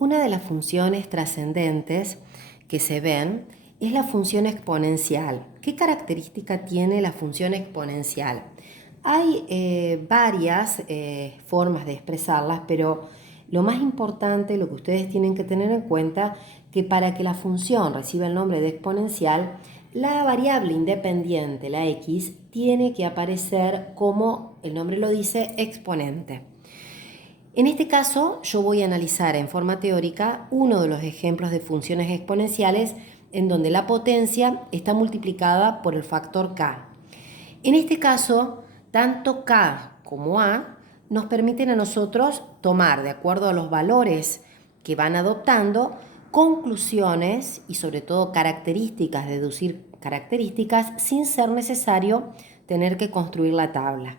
Una de las funciones trascendentes que se ven es la función exponencial. ¿Qué característica tiene la función exponencial? Hay varias formas de expresarlas, pero lo más importante, lo que ustedes tienen que tener en cuenta, que para que la función reciba el nombre de exponencial, la variable independiente, la x, tiene que aparecer como el nombre lo dice, exponente. En este caso, yo voy a analizar en forma teórica uno de los ejemplos de funciones exponenciales en donde la potencia está multiplicada por el factor k. En este caso, tanto k como a nos permiten a nosotros tomar, de acuerdo a los valores que van adoptando, conclusiones y sobre todo características, deducir características sin ser necesario tener que construir la tabla.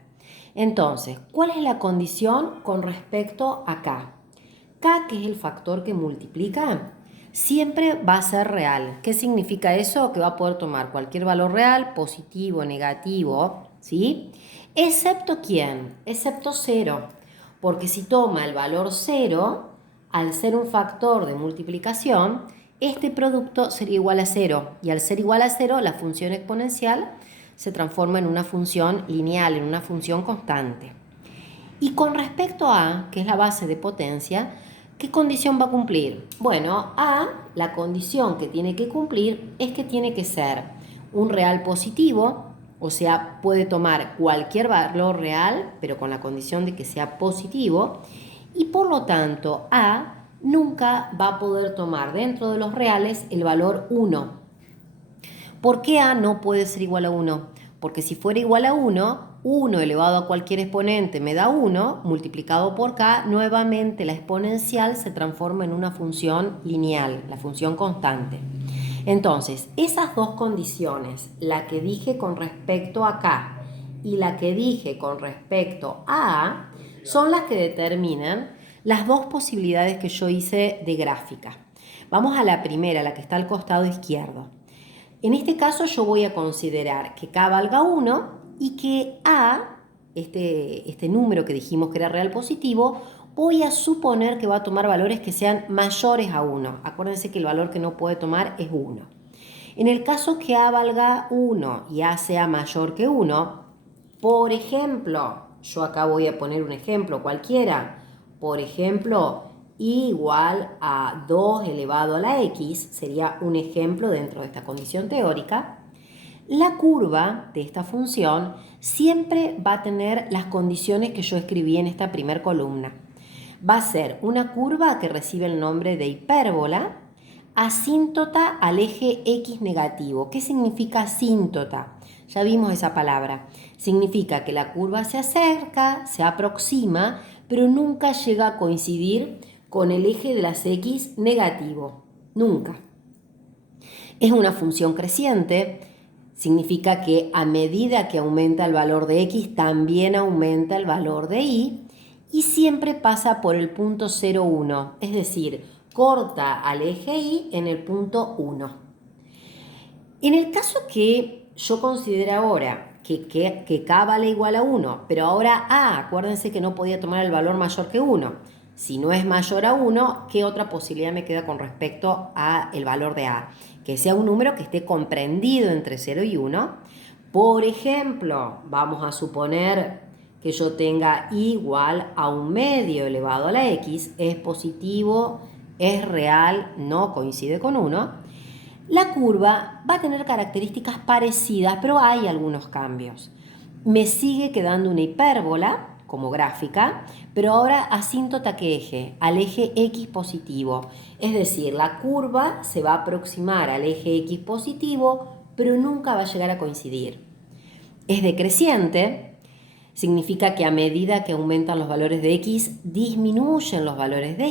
Entonces, ¿cuál es la condición con respecto a k? K, que es el factor que multiplica, siempre va a ser real. ¿Qué significa eso? Que va a poder tomar cualquier valor real, positivo, negativo, ¿sí? ¿Excepto quién? Excepto 0. Porque si toma el valor 0, al ser un factor de multiplicación, este producto sería igual a 0. Y al ser igual a 0, la función exponencial se transforma en una función lineal, en una función constante. Y con respecto a, que es la base de potencia, ¿qué condición va a cumplir? Bueno, a, la condición que tiene que cumplir es que tiene que ser un real positivo, o sea, puede tomar cualquier valor real, pero con la condición de que sea positivo, y por lo tanto a nunca va a poder tomar dentro de los reales el valor 1. ¿Por qué a no puede ser igual a 1? Porque si fuera igual a 1, 1 elevado a cualquier exponente me da 1, multiplicado por k, nuevamente la exponencial se transforma en una función lineal, la función constante. Entonces, esas dos condiciones, la que dije con respecto a k y la que dije con respecto a, son las que determinan las dos posibilidades que yo hice de gráfica. Vamos a la primera, la que está al costado izquierdo. En este caso yo voy a considerar que k valga 1 y que a, este número que dijimos que era real positivo, voy a suponer que va a tomar valores que sean mayores a 1. Acuérdense que el valor que no puede tomar es 1. En el caso que a valga 1 y a sea mayor que 1, por ejemplo, yo acá voy a poner un ejemplo cualquiera, por ejemplo, igual a 2 elevado a la x, sería un ejemplo dentro de esta condición teórica, la curva de esta función siempre va a tener las condiciones que yo escribí en esta primera columna. Va a ser una curva que recibe el nombre de hipérbola, asíntota al eje x negativo. ¿Qué significa asíntota? Ya vimos esa palabra. Significa que la curva se acerca, se aproxima, pero nunca llega a coincidir con el eje de las x negativo. Nunca. Es una función creciente. Significa que a medida que aumenta el valor de x, también aumenta el valor de y siempre pasa por el punto 0, 1, es decir, corta al eje y en el punto 1. En el caso que yo considero ahora que k vale igual a 1, pero ahora a, acuérdense que no podía tomar el valor mayor que 1. Si no es mayor a 1, ¿qué otra posibilidad me queda con respecto al valor de a? Que sea un número que esté comprendido entre 0 y 1. Por ejemplo, vamos a suponer que yo tenga igual a 1/2 elevado a la x, es positivo, es real, no coincide con 1. La curva va a tener características parecidas, pero hay algunos cambios. Me sigue quedando una hipérbola como gráfica, pero ahora asíntota ¿qué eje? Al eje x positivo. Es decir, la curva se va a aproximar al eje x positivo, pero nunca va a llegar a coincidir. Es decreciente, significa que a medida que aumentan los valores de x, disminuyen los valores de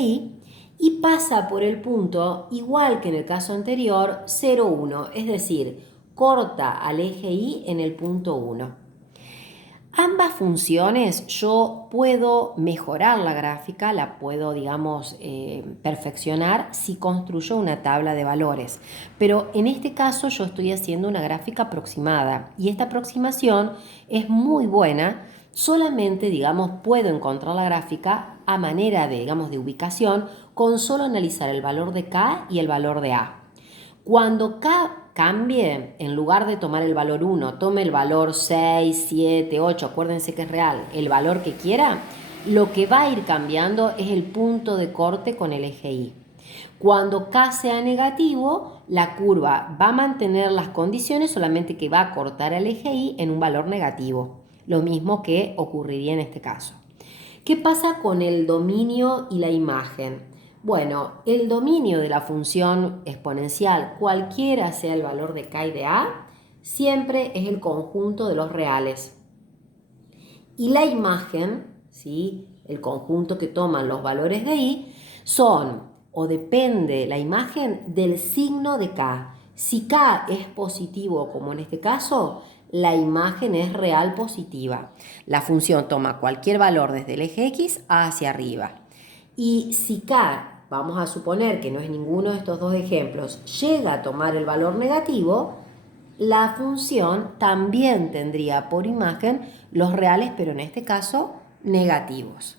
y pasa por el punto, igual que en el caso anterior, 0, 1, es decir, corta al eje y en el punto 1. Ambas funciones yo puedo mejorar la gráfica, la puedo, perfeccionar si construyo una tabla de valores. Pero en este caso yo estoy haciendo una gráfica aproximada y esta aproximación es muy buena. Solamente, puedo encontrar la gráfica a manera de, digamos, de ubicación con solo analizar el valor de K y el valor de A. Cuando K cambie, en lugar de tomar el valor 1, tome el valor 6, 7, 8, acuérdense que es real, el valor que quiera, lo que va a ir cambiando es el punto de corte con el eje Y. Cuando K sea negativo, la curva va a mantener las condiciones, solamente que va a cortar el eje Y en un valor negativo. Lo mismo que ocurriría en este caso. ¿Qué pasa con el dominio y la imagen? Bueno, el dominio de la función exponencial, cualquiera sea el valor de K y de A, siempre es el conjunto de los reales. Y la imagen, ¿sí?, el conjunto que toman los valores de Y, son o depende la imagen del signo de K. Si K es positivo, como en este caso, la imagen es real positiva. La función toma cualquier valor desde el eje X hacia arriba. Y si K, vamos a suponer que no es ninguno de estos dos ejemplos, llega a tomar el valor negativo, la función también tendría por imagen los reales, pero en este caso negativos.